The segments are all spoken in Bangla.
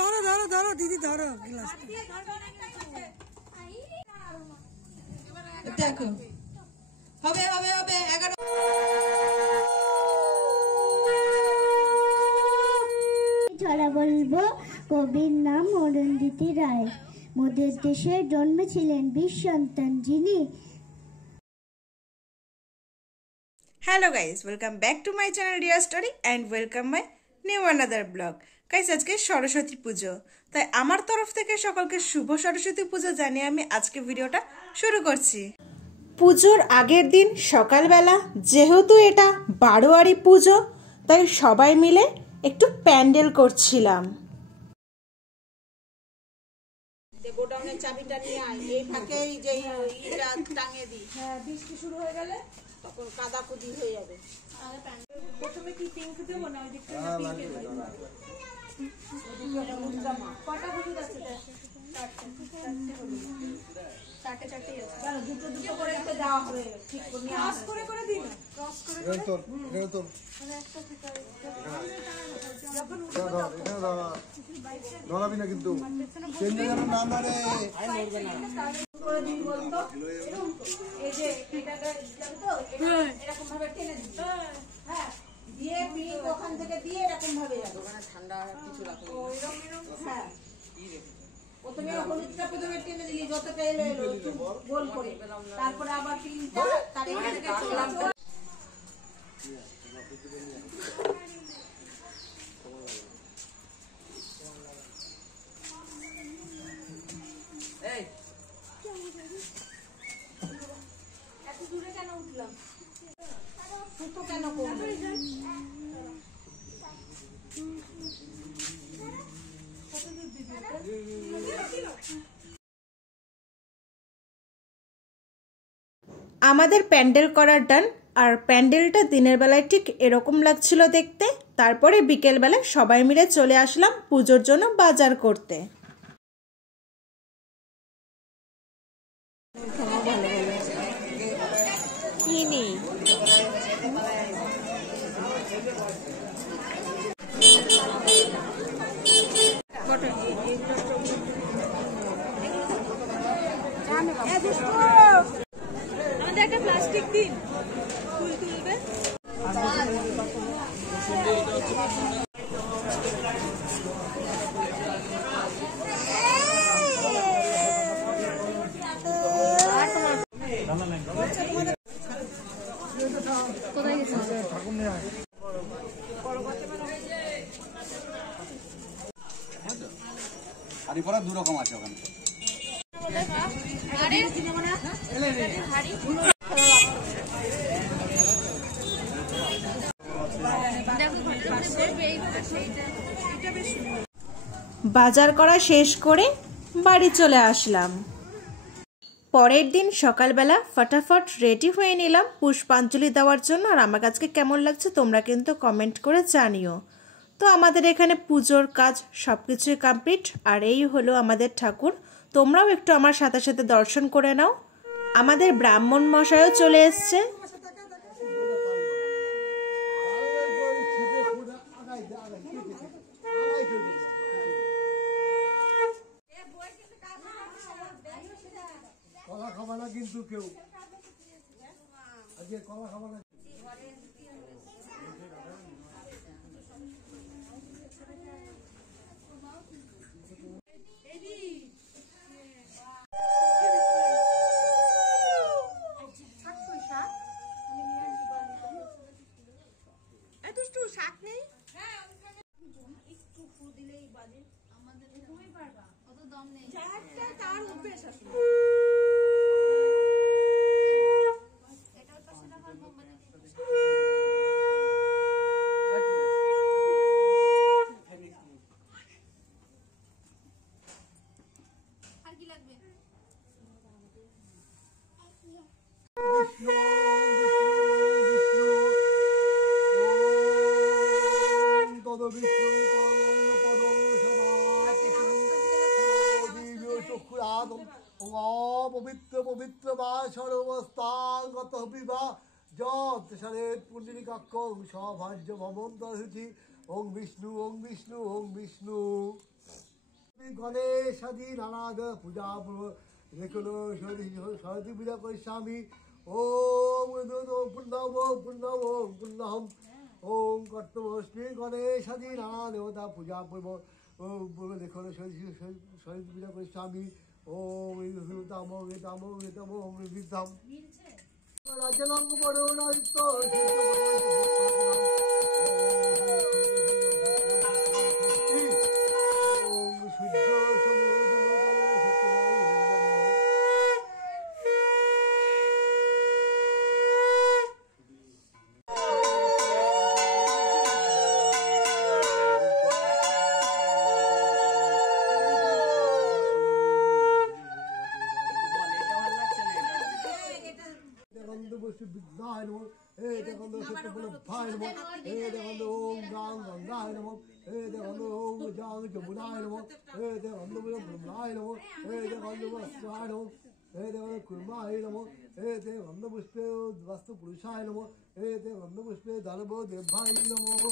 ধরো ধরো ধরো দিদি ধরো গ্লাস দেখো হবে হবে হবে 11 ছড়া বলবো। কবির নাম অরুন্ধতী রায়। মোদের দেশে জন্মেছিলেন বীর সন্তান যিনি। Hello guys, welcome back to my channel deer story and welcome my new another blog. Guys, আজকে সরস্বতী পুজো, তাই আমার তরফ থেকে সকলকে শুভ সরস্বতী পুজো জানিয়ে আমি আজকে ভিডিওটা শুরু করছি। পুজোর আগের দিন সকালবেলা, যেহেতু এটা বারোয়ারি পুজো, তাই সবাই মিলে একটু প্যান্ডেল করছিলাম। গোডাউনের চাবিটা নিয়ে আয়, এই ফাঁকেই যে ইটা টাঙিয়ে দিই। হ্যাঁ, বৃষ্টি শুরু হয়ে গেলে তখন কাদাকুদি হয়ে যাবে। প্রথমে কি পিঙ্ক দেবো না ওই দিকটা পিঙ্কে দেবো? কটা হলুদ আছে? চারটে চারটে আছে। দুটো দুটো করে একটু দেওয়া হবে, ঠিক করে নিয়ে ক্রস করে করে দিই না, ক্রস করে করে তো মানে একটা ভিতরে যখন উঠে দাও ধরাবি না কিন্তু চেঞ্জ যেন না মারে আই মরবে না করে দিই বলতো। এই যে এটাটা দিলাম তো, এরকম ভাবে টেনে দিই। হ্যাঁ, দিয়ে পিঙ্ক ওখান থেকে দিয়ে এরকম ভাবে যাবে। ওখানে ঠান্ডা কিছু রাখো এরকম। হ্যাঁ, প্রথমে হলুদটা প্রথমে টেনে দিলি, যতটা এলো এলো গোল করে, তারপরে আবার পিঙ্কটা তারপরে থেকে চলাম। এই এত দূরে কেন উঠলাম? সুতো কেন করবো? আমাদের প্যান্ডেল করার ডান, আর প্যান্ডেলটা দিনের বেলায় ঠিক এরকম লাগছিল দেখতে। তারপরে বিকেলবেলায় সবাই মিলে চলে আসলাম পুজোর জন্য বাজার করতে। কিনি আমাদের একটা প্লাস্টিক দিন, ফুল তুলবে। কোথায় গেছে? হাড়ি পড়া দু রকম আছে ওখানে। বাজার করা শেষ করে বাড়ি চলে আসলাম। পরের দিন সকালবেলা ফটাফট রেডি হয়ে নিলাম পুষ্পাঞ্জলি দেওয়ার জন্য। আর আমার কাছে কেমন লাগছে তোমরা কিন্তু কমেন্ট করে জানিও। তো আমাদের এখানে পুজোর কাজ সব কিছুই কমপ্লিট, আর এই হলো আমাদের ঠাকুর। তোমরাও একটু আমার সাথে সাথে দর্শন করে নাও। আমাদের ব্রাহ্মণ মশাইও চলে এসছে। কলা খাবা না কিন্তু কেউ, আজকে কলা খাবা না। শাক নেই, একটু ফু দিলেই বাজে। আমাদের তুমি পারবা, কত দম নেই, তার অভ্যেস আসলে। আর কি লাগবে? পবিত্র পবিত্র বা সর্বস্থাগত বিবাহ যত সারে পুণ্ডিকাক্ষং সভাজ্য ভবন্ত হইছি। ওং বিষ্ণু ওং বিষ্ণু ওং বিষ্ণু। গণেশাদি নানাদ পূজা রেখলো সরস্বতী পূজা করিষ্যামি। ওম পুণ্যম পুণ্যম পুণ্যহম। ওম কর্তব্যশ্রী গণেশাদি নানা দেবতা পূজা পূর্ব রেখলো সরস্বতী পূজা করিষ্যামি। ওম তাম তাম তাম বিদ্যাম রাজনং বরুণাদিত্য বিদ্যায় নমঃ। হে দেখন্দ সত্যবল্লভায় নমঃ। হে দেখন্দ ওম গাং গঙ্গায় নমঃ। হে দেখন্দ ওম জাং যমুনায় নমঃ। হে দেখন্দ ব্রহ্মায় নমঃ। হে দেখন্দ বস্ত্রায় নমঃ। হে দেখন্দ কুর্মায় নমঃ। হে দেখন্দ পুষ্পে বাস্তু পুরুষায় নমঃ। হে দেখন্দ পুষ্পে দানব দেবায় নমঃ।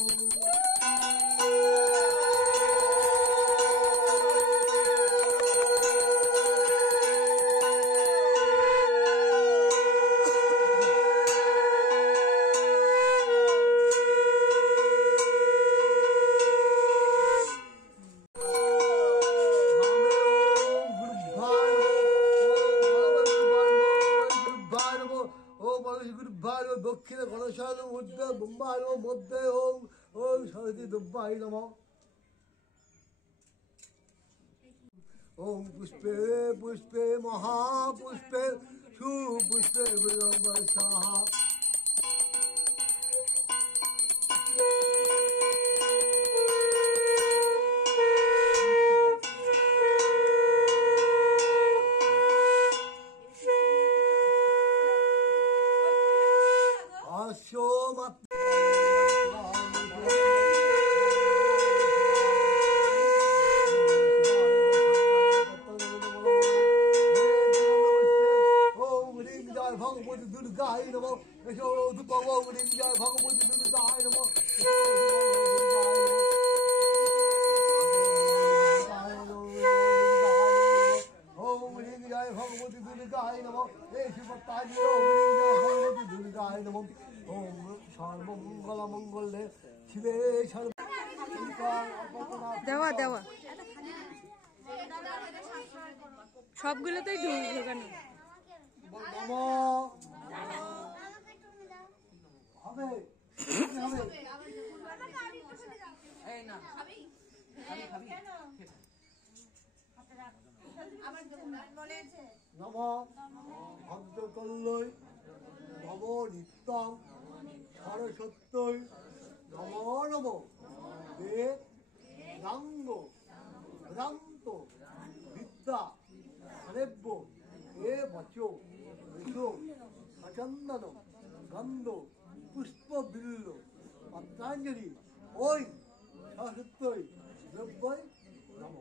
দক্ষিণে গণেশায় নমঃ। মধ্যে বোম্বায় নমঃ। মধ্যে ওম ওম সরস্বতী দুব্বায় নমঃ। ওম পুষ্পে পুষ্পে মহাপুষ্পে সুপুষ্পে বিলম্বসাহা। ভগবতী দুর্গায় নমঃ। ভগবতী দুর্গায় নমঃ। ওম রিং জয় ভগবতী দুর্গায় নমঃ। এই শিবতায় ভগবতী দুর্গায় নমঃ। ওম সর্বমঙ্গল মঙ্গলে শিবে সর্ব। দেওয়া দেওয়া সবগুলোতেই ঢোকানো হবে নম ভদ্রকল্লৈ নম নিত্যং সরস্বত্যৈ নম নম দে রাঙ্গ রান্ত বিদ্যা হরেব্য এ বচো ঋষো সচন্দন গন্ধ পুষ্প বিল্ল পত্রাঞ্জলি ওই সরস্বত্যৈ দ্রব্যৈ নম।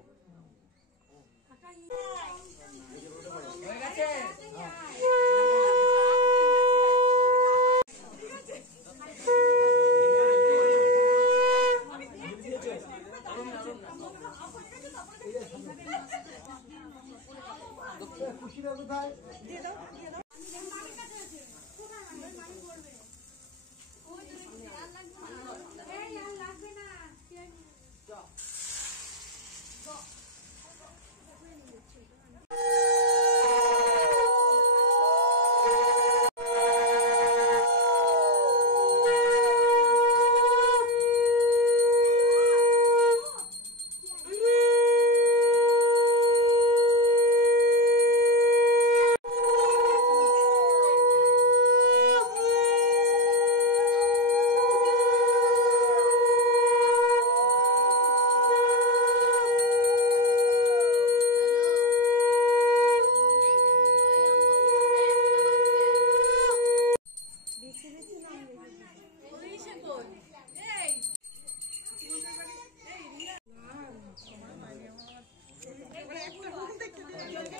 খুশিটা কোথায়?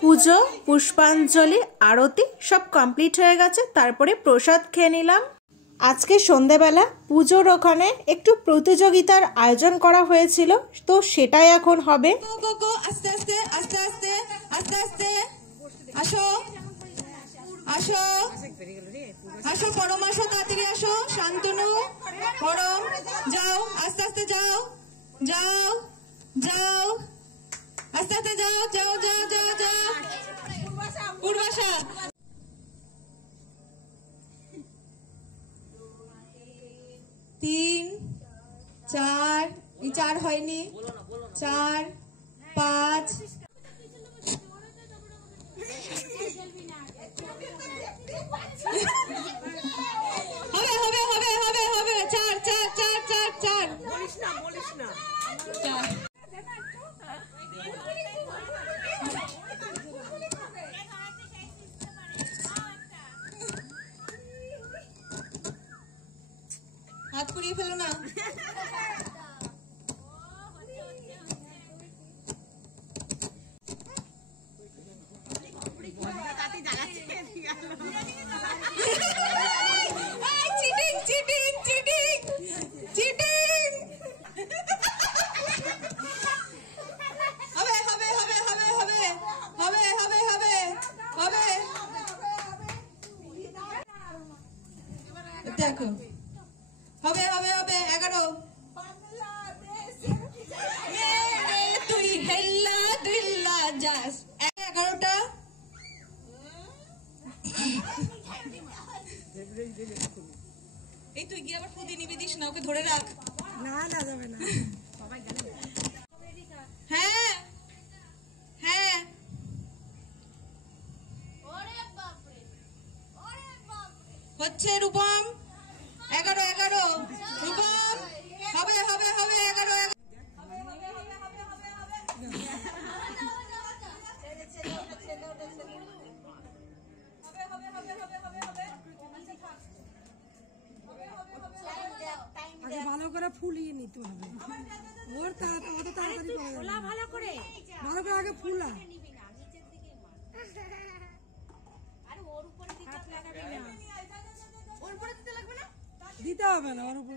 পুজো পুষ্পাঞ্জলি আরতি সব কমপ্লিট হয়ে গেছে। তারপরে প্রসাদ খেয়ে নিলাম। আজকে সন্ধেবেলা পুজোর ওখানে একটু প্রতিযোগিতার আয়োজন করা হয়েছিল, তো সেটাই এখন হবে। আস্তে আস্তে আস্তে আস্তে আস্তে আস্তে আসো আসো আসো, পরম আসো, তাড়াতাড়ি আসো। শান্তনু, পরম, যাও আস্তে আস্তে, যাও যাও যাও আস্তে আস্তে, যাও যাও যাও যাও যাও। পূর্বাশা, 3 4, এই 4 হয়নি, 4 5 হবে হবে হবে হবে হবে, 4 4 4 4 4। বলিস না 4। হাত পুড়িয়ে ফেলো না। Cheating cheating cheating cheating. হবে হবে হবে হবে হবে হবে হবে হবে হবে। দেখো, হবে হবে হবে। 11। তুই হেল্লা দিল্লা যাস। 11টা। এই তুই গিয়ে আবার ফুদি নিবি, দিস না, ওকে ধরে রাখ। না না, যাবে না। হ্যাঁ হ্যাঁ, হচ্ছে রূপম। 11 11 রূপম, হবে হবে হবে 11 11। আগে ভালো করে ফুলিয়ে নিতে হবে, ওর অত তাড়াতাড়ি ভালো করে আগে ফুলা। দিতে হবে না, ওর উপরে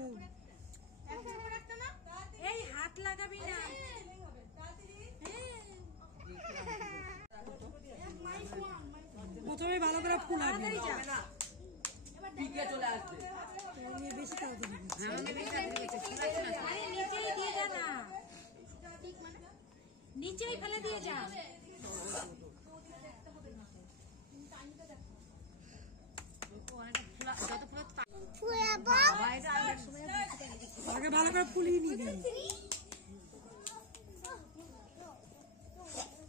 এই হাত লাগাবি না। প্রথমে ভালো করে ফুলাবি, বেশি তাড়াতাড়ি নিচেই ফেলে দিয়ে যা। আগে ভালো করে ফুলিয়ে নিবি,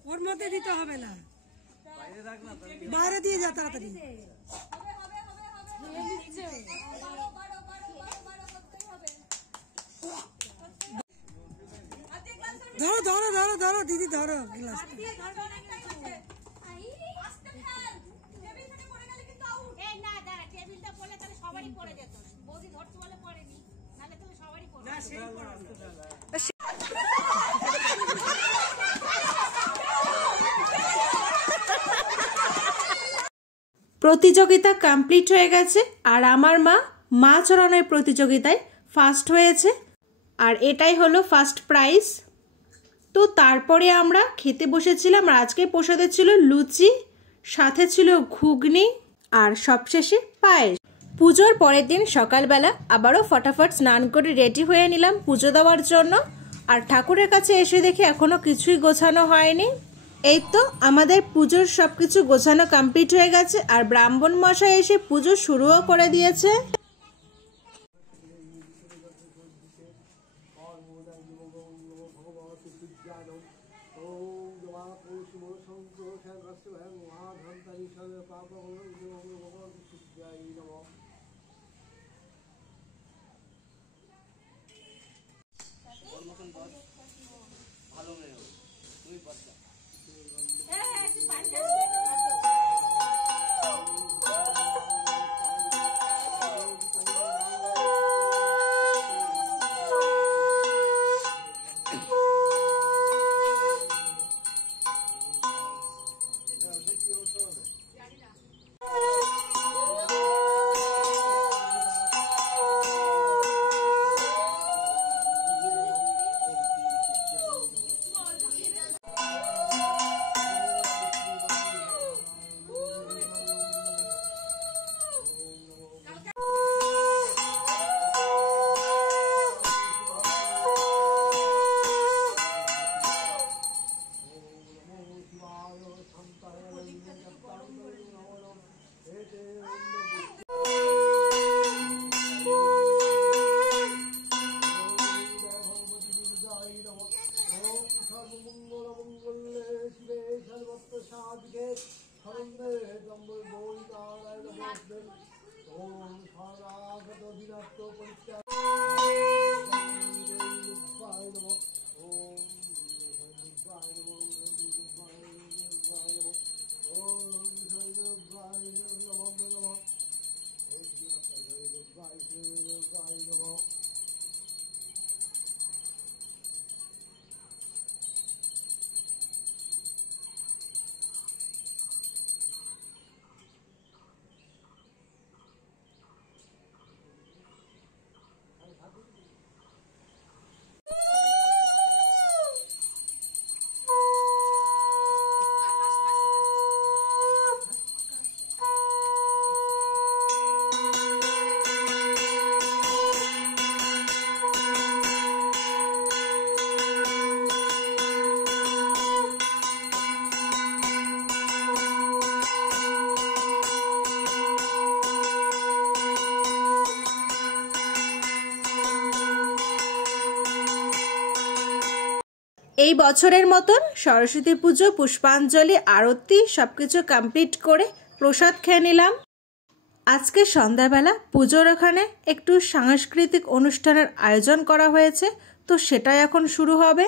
ওর মধ্যে দিতে হবে না, বাইরে দিয়ে যা তাড়াতাড়ি। ধরো ধরো ধরো ধরো দিদি, ধরো গ্লাস। প্রতিযোগিতা কমপ্লিট হয়ে গেছে, আর আমার মা মাছ চড়ানোর প্রতিযোগিতায় ফার্স্ট হয়েছে, আর এটাই হলো ফার্স্ট প্রাইজ। তো তারপরে আমরা খেতে বসেছিলাম, আর আজকে প্রসাদে ছিল লুচি, সাথে ছিল ঘুগনি, আর সবশেষে পায়েস। পুজোর পরের দিন সকালবেলা আবারও ফটাফট স্নান করে রেডি হয়ে নিলাম পুজো দেওয়ার জন্য। আর ঠাকুরের কাছে এসে দেখি এখনো কিছুই গোছানো হয়নি। এই তো আমাদের পুজোর সবকিছু গোছানো কমপ্লিট হয়ে গেছে, আর ব্রাহ্মণ মশাই এসে পুজো শুরুও করে দিয়েছে। ভালো মেয়ে, তুই বাচ্চা। এই বছরের মতন সরস্বতী পুজো, পুষ্পাঞ্জলি, আরতি সবকিছু কমপ্লিট করে প্রসাদ খেয়ে নিলাম। আজকে সন্ধ্যাবেলা পুজোর ওখানে একটু সাংস্কৃতিক অনুষ্ঠানের আয়োজন করা হয়েছে, তো সেটাই এখন শুরু হবে।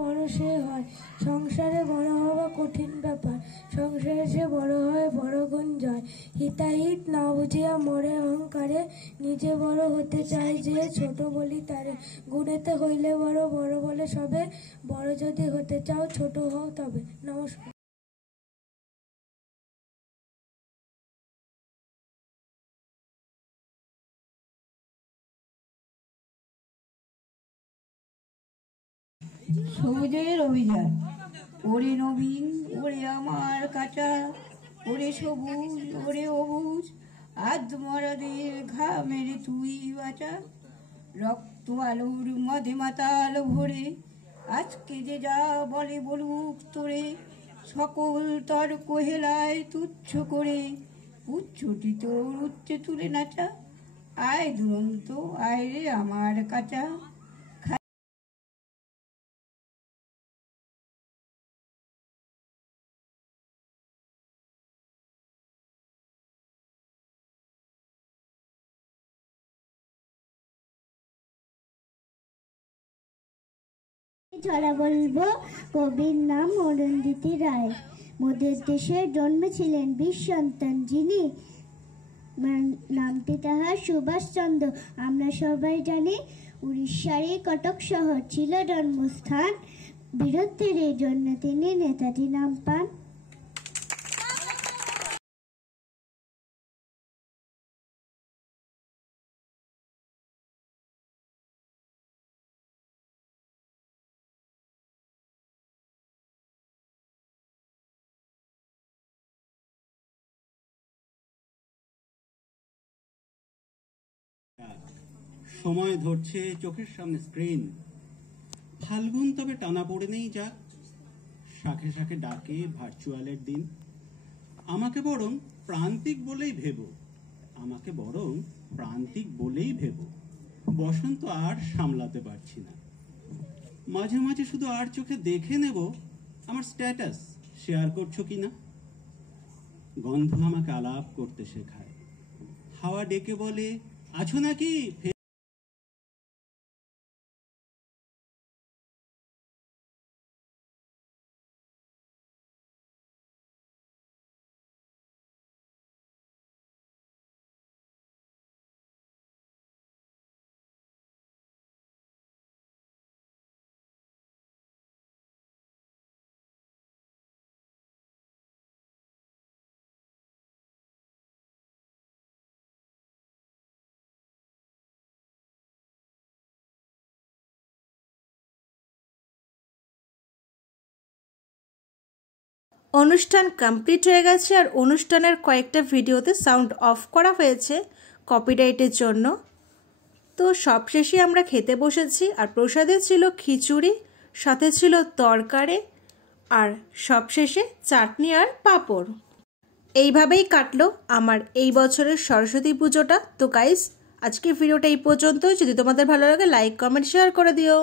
বড় সে হয় সংসারে, বড় হওয়া কঠিন ব্যাপার, সংসারে সে বড় হয় বড় গুণ জয়। হিতাহিত না বুঝিয়া মরে অহংকারে, নিজে বড় হতে চায় যে ছোট বলি তারে। গুণেতে হইলে বড়, বড় বলে সবে, বড় যদি হতে চাও ছোট হও তবে। নমস্কার। সবুজের অভিযান। ওরে নবীন, ওরে আমার কাঁচা, ওরে সবুজ, ওরে অবুজ, আধ মরাদের ঘামের তুই বাঁচা। রক্ত আলোর মধে মাতাল ভরে, আজকে যে যা বলে বলুক তোরে। সকল তর্ক হেলায় তুচ্ছ করে, উচ্ছটি তোর উচ্চে তুলে নাচা। আয় দুরন্ত, আয় রে আমার কাঁচা। ছড়া বলবো, কবির নাম অরুন্ধতী রায়। মোদের দেশে জন্মেছিলেন বীর সন্তান যিনি, নামটি তাহার সুভাষচন্দ্র। আমরা সবাই জানি উড়িষ্যারই কটক শহর ছিল জন্মস্থান। বীরত্বের এই জন্য তিনি নেতাজি নাম পান। সময় ধরছে চোখের সামনে স্ক্রিন, ফাল্গুন তবে টানা পড়ে নেই যাক। শাখে শাখে ডাকে ভার্চুয়ালের দিন, আমাকে বরং প্রান্তিক বলেই ভেবো, আমাকে বরং প্রান্তিক বলেই ভেবো। বসন্ত আর সামলাতে পারছি না, মাঝে মাঝে শুধু আর চোখে দেখে নেব আমার স্ট্যাটাস শেয়ার করছো কিনা। গন্ধ আমাকে আলাপ করতে শেখায়, হাওয়া ডেকে বলে আছো নাকি। অনুষ্ঠান কমপ্লিট হয়ে গেছে, আর অনুষ্ঠানের কয়েকটা ভিডিওতে সাউন্ড অফ করা হয়েছে কপিরাইটের জন্য। তো সবশেষে আমরা খেতে বসেছি, আর প্রসাদে ছিল খিচুড়ি, সাথে ছিল তরকারি, আর সবশেষে চাটনি আর পাঁপড়। এইভাবেই কাটলো আমার এই বছরের সরস্বতী পুজোটা। তো গাইস, আজকের ভিডিওটা এই পর্যন্ত। যদি তোমাদের ভালো লাগে লাইক, কমেন্ট, শেয়ার করে দিও।